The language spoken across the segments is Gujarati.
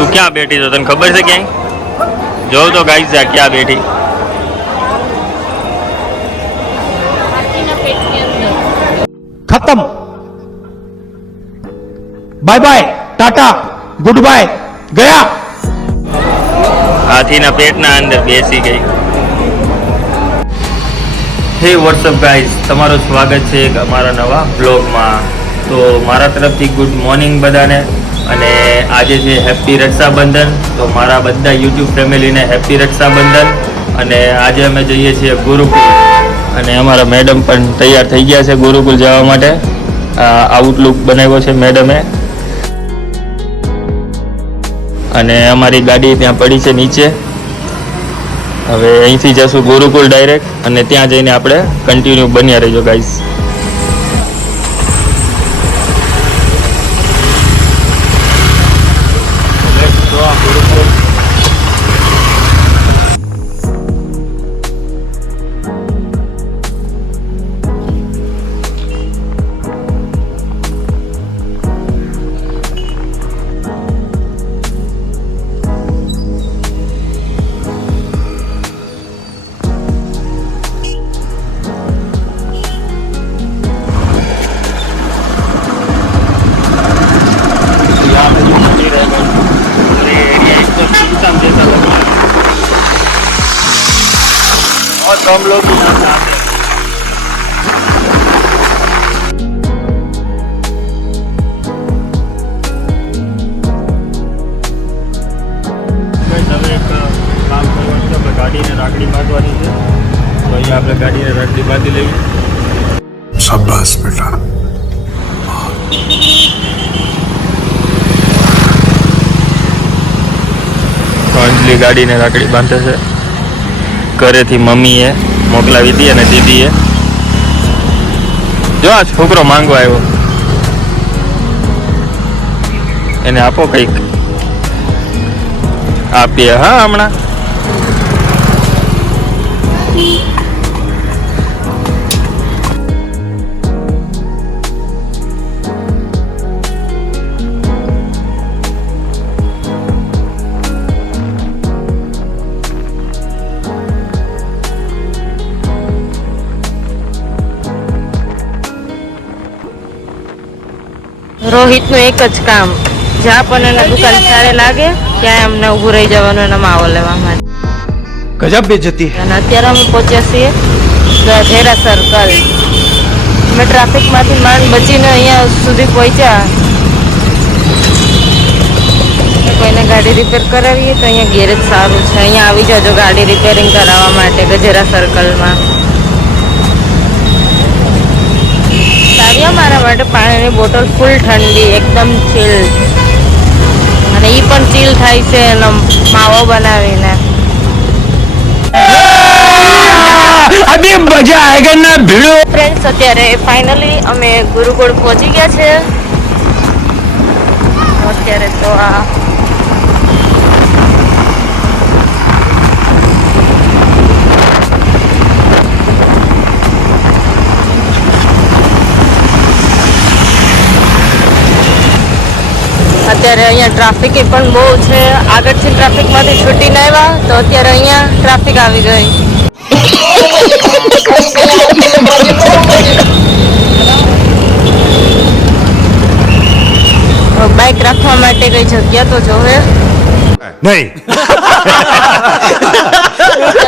તું ક્યાં બેઠી તો તને ખબર છે ક્યાંય? જોવ તો ગાઈસ જા ક્યાં બેઠી. खत्म bye bye ta-ta goodbye गया. હાથીના પેટના અંદર બેસી ગઈ. હે વોટ્સઅપ ગાઈસ, તમારું સ્વાગત છે એક અમારા નવા બ્લોગમાં. તો મારા તરફથી ગુડ મોર્નિંગ બધાને. અને આજે છે હેપી રક્ષાબંધન. તો મારા બધા યુટ્યુબ ફેમિલીને હેપી રક્ષાબંધન. અને આજે અમે જઈએ છીએ ગુરુકુળ. અને અમારા મેડમ પણ તૈયાર થઈ ગયા છે ગુરુકુળ જવા માટે. આઉટલુક બનાવ્યો છે મેડમે. અને અમારી ગાડી ત્યાં પડી છે નીચે. હવે અહીંથી જશું ગુરુકુળ ડાયરેક્ટ, અને ત્યાં જઈને આપણે કન્ટિન્યુ બન્યા રહીજો ગાઈસ. और कम लोग यहाँ से आते हैं. હવે એક કામ કરવાનું છે, આપણે ગાડીને રાખડી બાંધવાની છે. તો અહીંયા આપણે ગાડીને રાખડી બાંધી લઈએ. શાબાશ બેટા. અંજલી ગાડીને રાખડી બાંધે છે. ઘરેથી મમ્મીએ મોકલાવી હતી અને દીદીએ. જો આ છોકરો માંગવા આવ્યો, એને આપો કંઈક. આપીએ હા હમણાં. રોહિતનું એક જ કામ, જ્યાં પણ એના દુકાન સારે લાગે ત્યાં એમને ઊભું રહી જવાનું એના માવો લેવા માટે. गजब बेइज्जती है. અને અત્યારે અમે પહોંચ્યા છીએ ધેરા સર્કલ. અમે ટ્રાફિકમાંથી માંડ બચીને અહીંયા સુધી પહોંચ્યા. કોઈને ગાડી રિપેર કરાવીએ તો અહીંયા ગેરેજ સારું છે, અહીંયા આવી જાજો ગાડી રિપેરિંગ કરાવવા માટે ગજેરા સર્કલમાં. મારા માટે પાણીની બોટલ ફૂલ ઠંડી, એકદમ ચીલ. અને એ પણ ચીલ થાય છે એનો માવો બનાવીને. अभी मजा आएगा ना भिड़ो. ફ્રેન્ડ્સ, અત્યારે ફાઇનલી અમે ગુરુકુળ પહોંચી ગયા છે. અત્યારે તો આ અત્યારે અહીંયા ટ્રાફિક પણ બહુ છે. આગળથી ટ્રાફિકમાંથી છૂટીને આવ્યા તો અત્યારે અહીંયા ટ્રાફિક આવી ગઈ. બાઇક રાખવા માટે કઈ જગ્યા તો જોવે નહીં.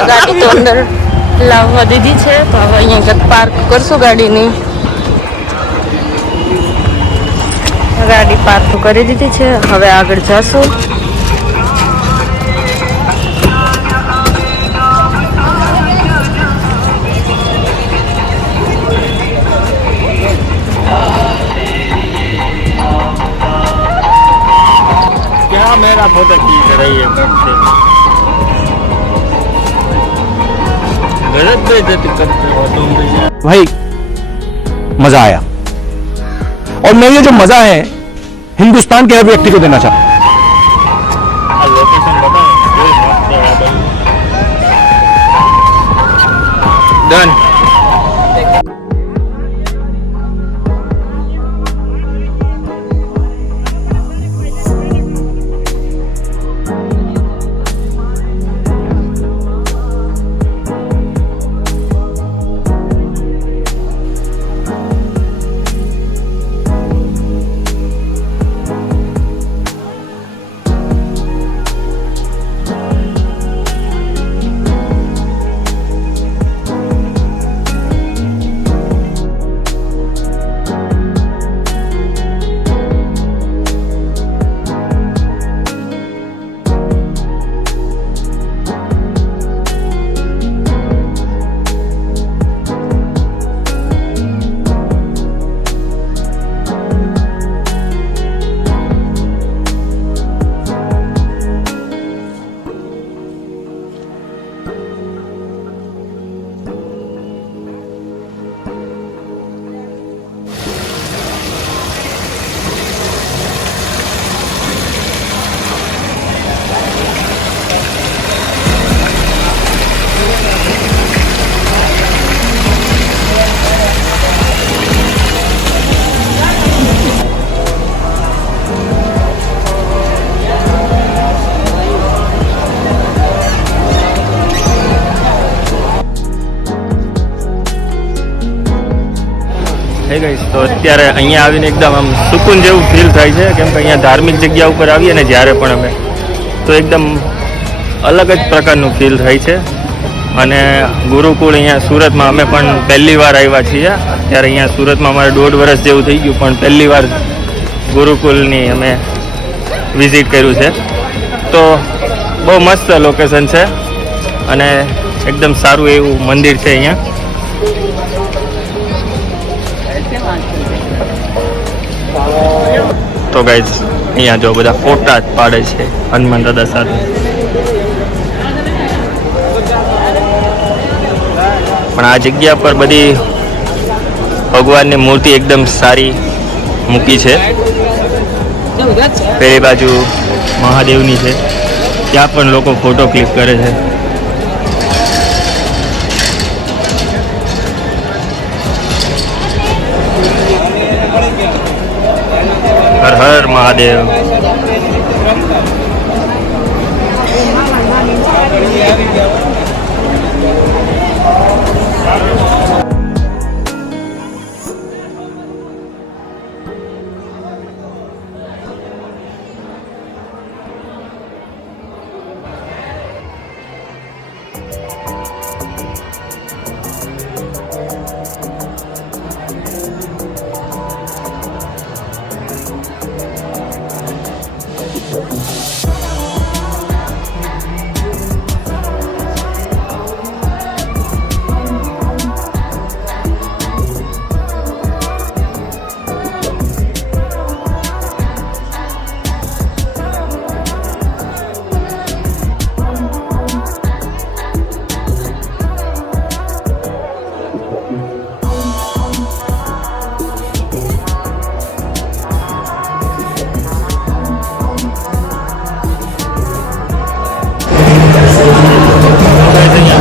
ગાડી તો અંદર લાવવા દીધી છે, તો હવે અહીંયા પાર્ક કરશું ગાડીની. ગાડી પાર્ક કરી દીધી છે, હવે આગળ જશું. क्या मेरा फोटो खींच रही है कब से? गलत बेइज्जती करते हो तुम भैया. भाई मजा आया, और मैं ये जो मजा है हिंदुस्तान के हर व्यक्ति को देना चाहता हूँ. આ લોકેશન બતાવો ને, કોઈ મસ્ત છે આ બાજુ. ડન. હે ગાઈસ, તો અત્યારે અહીંયા આવીને એકદમ આમ સુકૂન જેવું ફીલ થાય છે, કેમ કે અહીંયા ધાર્મિક જગ્યા ઉપર આવીએ ને જ્યારે પણ અમે, તો એકદમ અલગ જ પ્રકારનું ફીલ થાય છે. અને ગુરુકુળ અહીંયા સુરતમાં અમે પણ પહેલી વાર આવ્યા છીએ. અત્યારે અહીંયા સુરતમાં અમારે 1.5 વર્ષ જેવું થઈ ગયું, પણ પહેલી વાર ગુરુકુલની અમે વિઝિટ કર્યું છે. તો બહુ મસ્ત લોકેશન છે અને એકદમ સારું એવું મંદિર છે અહીંયા. તો ગાઈઝ અહીંયા જો બધા ફોટા જ પાડે છે હનુમાન દાદા સાથે. પણ આ જગ્યા પર બધી ભગવાનની મૂર્તિ એકદમ સારી મૂકી છે. પેલી બાજુ મહાદેવની છે, ત્યાં પણ લોકો ફોટો ક્લિક કરે છે. હર હર મહાદેવ.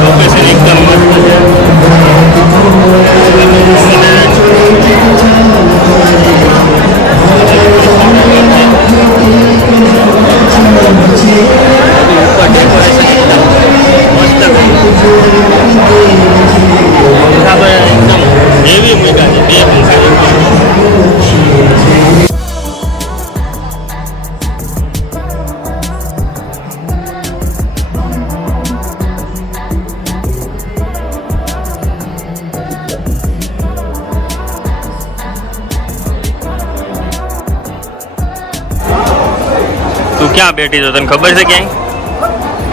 લોકેશન એકદમ મસ્ત છે. એવી મૂકા છે, 2 પંખા. તું ક્યાં બેઠી છો, તને ખબર છે ક્યાંય?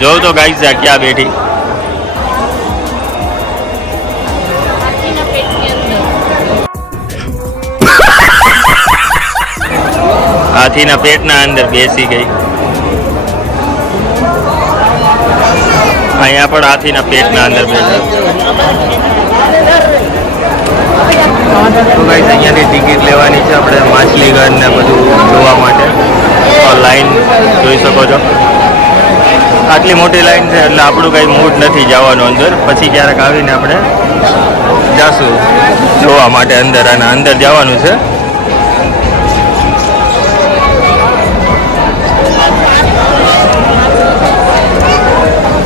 જોઉં તો ગાઈસ જા ક્યાં બેઠી. હાથીના પેટના અંદર બેસી ગઈ. અહીંયા પણ હાથીના પેટના અંદર બેઠા. તો ગાઈસ અહીંયાની ટિકિટ લેવાની છે આપણે માછલીઘર ને બધું જોવા માટે. તો લાઈન જોઈ શકો છો, આટલી મોટી લાઈન છે એટલે આપણું કંઈ મૂડ નથી જવાનું અંદર. પછી ક્યારેક આવીને આપણે જાશું જોવા માટે અંદર, અને અંદર જવાનું છે.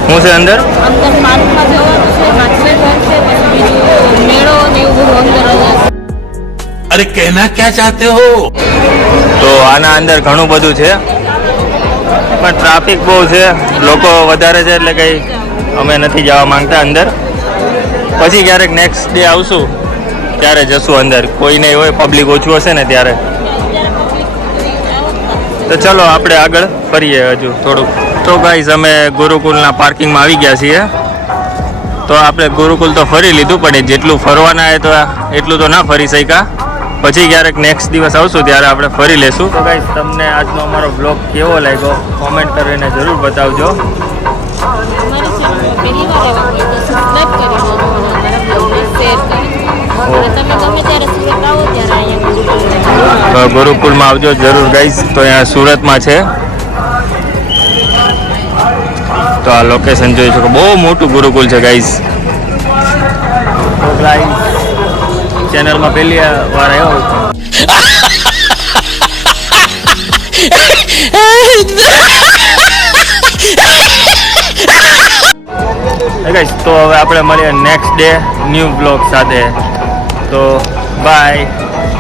શું છે અંદર? अरे कहना क्या चाहते हो? તો આના અંદર ઘણું બધું છે, પણ ટ્રાફિક બહુ છે, લોકો વધારે છે એટલે કંઈ અમે નથી જવા માંગતા અંદર. પછી ક્યારેક નેક્સ્ટ ડે આવશું ત્યારે જશું અંદર, કોઈ નહીં હોય, પબ્લિક ઓછું હશે ને ત્યારે. તો ચલો આપણે આગળ ફરીએ હજુ થોડુંક. તો ગાઈઝ અમે ગુરુકુલના પાર્કિંગમાં આવી ગયા છીએ. તો આપણે ગુરુકુલ તો ફરી લીધું, પણ એ જેટલું ફરવાના એ તો એટલું તો ના ફરી શક્યા. પછી ક્યારેક નેક્સ્ટ દિવસ આવશું ત્યારે આપણે ફરી લેશું. તો ગાઈઝ તમને આજનો અમારો બ્લોગ કેવો લાગ્યો કોમેન્ટ કરીને જરૂર બતાવજો. ગુરુકુલમાં આવજો જરૂર ગાઈઝ. તો અહીંયા સુરતમાં છે. તો આ લોકેશન જોઈ શકો, બહુ મોટું ગુરુકુલ છે ગાઈઝ. તો ગાઈઝ ચેનલમાં પહેલી વાર આવ્યો ગાઈઝ. તો હવે આપણે મળીએ નેક્સ્ટ ડે ન્યૂ બ્લોગ સાથે. તો બાય.